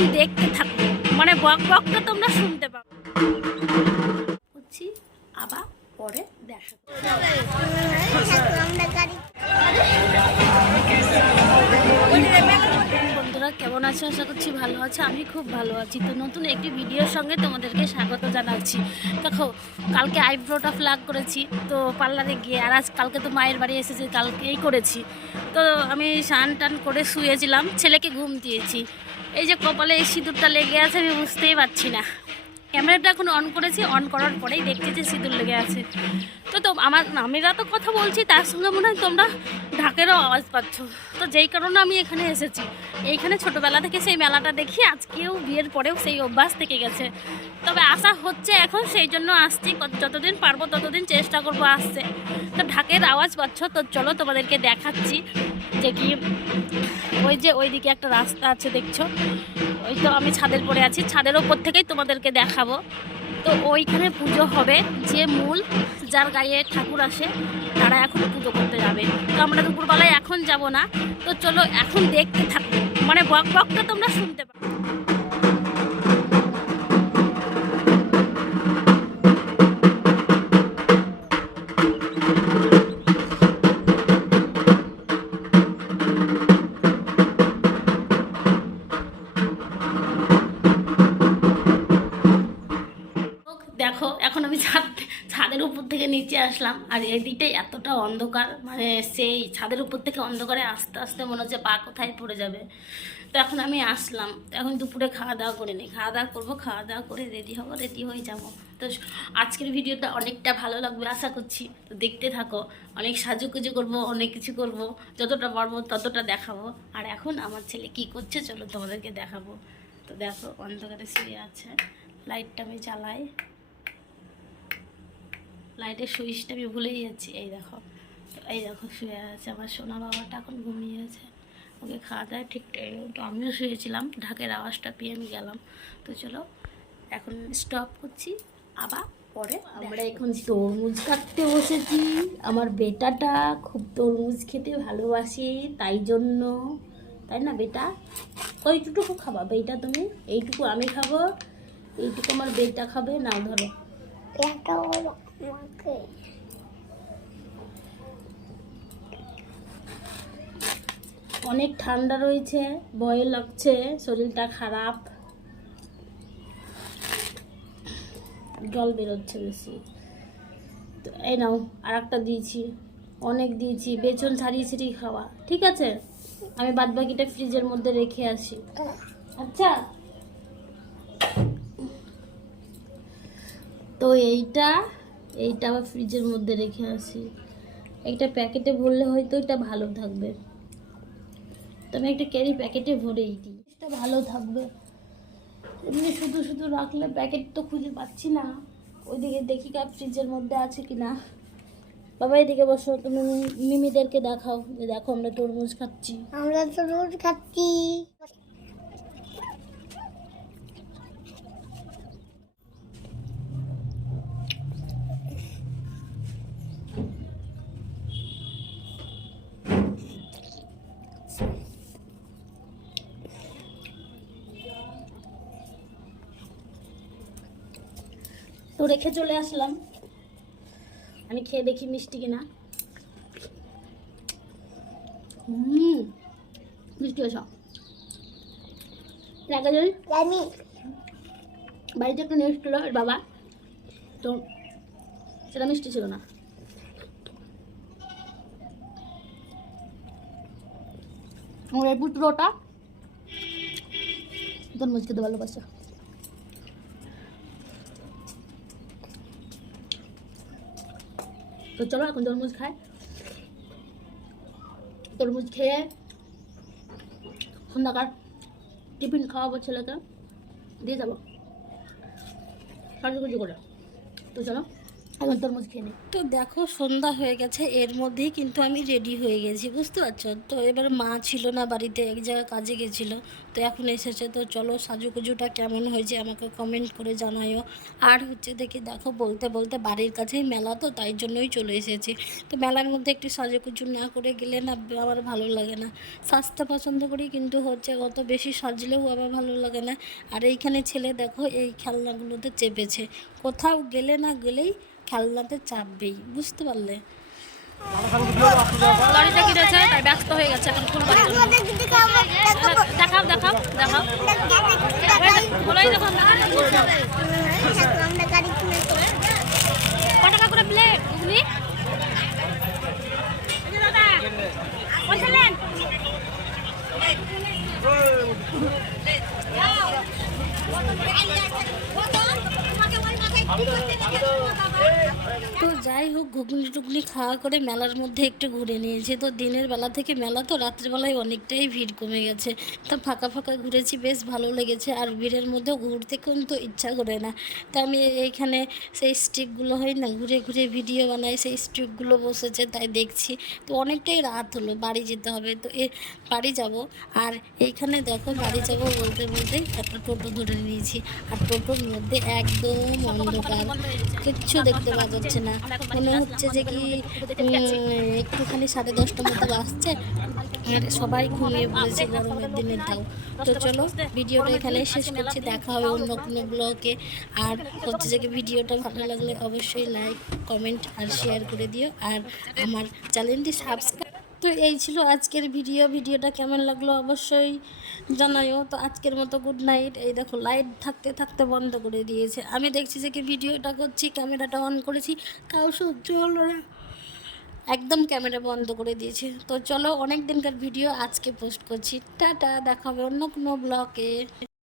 এখন দেখতে থাকো, মানে বক বকটা তোমরা শুনতে পাও। হচ্ছি আবার পরে দেখা। বন্ধুরা কেমন আছো? আশা করছি ভালো আছে। আমি খুব ভালো আছি। তো নতুন একটি ভিডিওর সঙ্গে তোমাদেরকে স্বাগত জানাচ্ছি। দেখো, কালকে আইব্রোটা প্লাগ করেছি তো পার্লারে গিয়ে, আর কালকে তো মায়ের বাড়ি এসেছি, কালকেই করেছি। তো আমি স্নান টান করে শুয়েছিলাম, ছেলেকে ঘুম দিয়েছি। এই যে কপালে এই সিঁদুরটা লেগে আছে, আমি বুঝতেই পারছি না। ক্যামেরাটা এখন অন করেছি, অন করার পরেই দেখছি যে সিঁদুর লেগে আছে। তো আমিরা তো কথা বলছি, তার সঙ্গে মনে হয় তোমরা ঢাকেরও আওয়াজ পাচ্ছ। তো যেই কারণে আমি এখানে এসেছি। এইখানে ছোটোবেলা থেকে সেই মেলাটা দেখি, আজকেও বিয়ের পরেও সেই অভ্যাস থেকে গেছে। তবে আসা হচ্ছে এখন, সেই জন্য আসছি। যতদিন পারবো ততদিন চেষ্টা করবো আসতে। তো ঢাকের আওয়াজ পাচ্ছ, তো চলো তোমাদেরকে দেখাচ্ছি যে কি ওই যে ওইদিকে একটা রাস্তা আছে দেখছো, ওই তো আমি ছাদের পরে আছি, ছাদের ওপর থেকেই তোমাদেরকে দেখাবো। তো ওইখানে পুজো হবে, যে মূল যার গায়ে ঠাকুর আসে তারা এখন পুজো করতে যাবে। তো আমরা দুপুরবেলায় এখন যাব না। তো চলো এখন দেখতে থাকো, মানে বক বকটা তোমরা শুনতে পাবে। দেখো, এখন আমি ছাদের উপর থেকে নিচে আসলাম, আর এদিকটাই এতটা অন্ধকার, মানে সেই ছাদের উপর থেকে অন্ধকারে আস্তে আস্তে মনে হচ্ছে পা কোথায় পড়ে যাবে। তো এখন আমি আসলাম, এখন দুপুরে খাওয়া দাওয়া করে নিই, খাওয়া দাওয়া করবো, খাওয়া দাওয়া করে রেডি হবো, রেডি হয়ে যাবো। তো আজকের ভিডিওটা অনেকটা ভালো লাগবে আশা করছি, তো দেখতে থাকো। অনেক সাজুগুজু করবো, অনেক কিছু করবো, যতটা পারবো ততটা দেখাবো। আর এখন আমার ছেলে কি করছে চলো তোমাদেরকে দেখাবো। তো দেখো, অন্ধকারে শুয়ে আছে, লাইটটা আমি জ্বালাই, লাইটের সুইচটা আমি ভুলেই যাচ্ছি। এই দেখো, তো এই দেখো শুয়ে আছে আমার সোনা বাবাটা, এখন ঘুমিয়ে আছে, ওকে খাওয়া দাওয়া ঠিক টাইম। তো আমিও শুয়েছিলাম, ঢাকের আওয়াজটা পেয়ে আমি গেলাম। তো চলো এখন স্টপ করছি, আবার পরে আমরা এখন তরমুজ কাটতে বসেছি। আমার বেটাটা খুব তরমুজ খেতে ভালোবাসে, তাই জন্য, তাই না বেটা? কইটুকু খাবা বেটা তুমি? এইটুকু আমি খাবো, এইটুকু আমার বেটা খাবে। না ধরো, অনেক ঠান্ডা রয়েছে, ভয় লাগছে, শরীরটা খারাপ, জল বেরোচ্ছে বেশি। তো এই নাও, আর একটা দিয়েছি, অনেক দিয়েছি, বেচন ছাড়িয়ে ছিটিয়ে খাওয়া, ঠিক আছে? আমি বাদ বাকিটা ফ্রিজের মধ্যে রেখে আসি। আচ্ছা, তো এইটা আবার ফ্রিজের মধ্যে রেখে আসি। একটা প্যাকেটে ভরলে হয়তো এটা ভালো থাকবে, তো আমি একটা ক্যারি প্যাকেটে ভরেই দিই, এটা ভালো থাকবে। এমনি শুধু শুধু রাখলে প্যাকেট তো খুঁজে পাচ্ছি না। ওইদিকে দেখি কা ফ্রিজের মধ্যে আছে কি না। বাবা এদিকে বসো, তুমি মিমিদেরকে দেখাও যে দেখো আমরা তরমুজ খাচ্ছি। আমরা তরমুজ খাচ্ছি। তো রেখে চলে আসলাম, আমি খেয়ে দেখি মিষ্টি কিনা। মিষ্টি হয়েছ। বাড়িতে একটা নিয়ে এসেছিল এর বাবা, তো সেটা মিষ্টি ছিল না। আমার এই পুত্রটা তরমুজ খেতে ভালোবাসে। তো চলো এখন তরমুজ খাই, তরমুজ খেয়ে সন্ধ্যাকার টিফিন খাওয়াবো, ছেলেকে দিয়ে যাবো সাজুগুজু করে। তো চলো এখন তরমুজ খেয়ে নে। তো দেখো সন্ধ্যা হয়ে গেছে, এর মধ্যেই কিন্তু আমি রেডি হয়ে গেছি, বুঝতে পারছো? তো এবার মা ছিল না বাড়িতে, এক জায়গায় কাজে গেছিলো, তো এখন এসেছে। তো চলো সাজুগুজুটা কেমন হয়েছে আমাকে কমেন্ট করে জানাইও। আর হচ্ছে দেখি দেখো বলতে বলতে বাড়ির কাছেই মেলা, তো তাই জন্যই চলে এসেছি। তো মেলার মধ্যে একটু সাজুগুজু না করে গেলে না আমার ভালো লাগে না। সাজতে পছন্দ করি, কিন্তু হচ্ছে অত বেশি সাজলেও আবার ভালো লাগে না। আর এইখানে ছেলে দেখো এই খেলনাগুলোতে চেপেছে, কোথাও গেলে না গেলেই খেলনাতে চাপবেই, বুঝতে পারলে? লরিতে কি রয়েছে তাই ব্যস্ত হয়ে গেছে এখন ফুলবাড়ি। দেখাও দেখাও দেখাও, বলাই দেখো ক টাকা করে প্লেট ঘুগনি? তো যাই হোক, ঘুগনি টুগনি খাওয়া করে মেলার মধ্যে একটু ঘুরে নিয়েছি। তো দিনের বেলা থেকে মেলা, তো রাত্রিবেলায় অনেকটাই ভিড় কমে গেছে। তো ফাঁকা ফাঁকা ঘুরেছি, বেশ ভালো লেগেছে। আর ভিড়ের মধ্যেও ঘুরতে কিন্তু ইচ্ছা করে না। তো আমি এইখানে সেই স্টিকগুলো হয় না, ঘুরে ঘুরে ভিডিও বানাই, সেই স্টিকগুলো বসেছে তাই দেখছি। তো অনেকটাই রাত হলো, বাড়ি যেতে হবে। তো বাড়ি যাব। আর এইখানে দেখো বাড়ি যাব বলতে বলতে একটা টোটো ধরে নিয়েছি। আর টোটোর মধ্যে একদম অন্ধকার, কিচ্ছু দেখতে পাওয়া যাচ্ছে না। মনে হচ্ছে যে কি একটুখানি 10:30টার মতো বাজছে, আর সবাই ঘুমিয়ে পড়েছে গরমের দিনের তাও। তো চলো ভিডিওটা এখানে শেষ করছি, দেখা হবে অন্য কোনো ব্লগে। আর হচ্ছে যে কি ভিডিওটা ভালো লাগলে অবশ্যই লাইক, কমেন্ট আর শেয়ার করে দিও, আর আমার চ্যানেলটি সাবস্ক্রাইব। তো এই ছিল আজকের ভিডিওটা কেমন লাগলো অবশ্যই জানাইও। তো আজকের মতো গুড নাইট। এই দেখো লাইট থাকতে থাকতে বন্ধ করে দিয়েছে, আমি দেখছি যে কি ভিডিওটা করছি, ক্যামেরাটা অন করেছি, তাও সহ্য হলো না, একদম ক্যামেরা বন্ধ করে দিয়েছে। তো চলো অনেক দিনকার ভিডিও আজকে পোস্ট করছি, টাটা, দেখা হবে অন্য কোনো ব্লগে।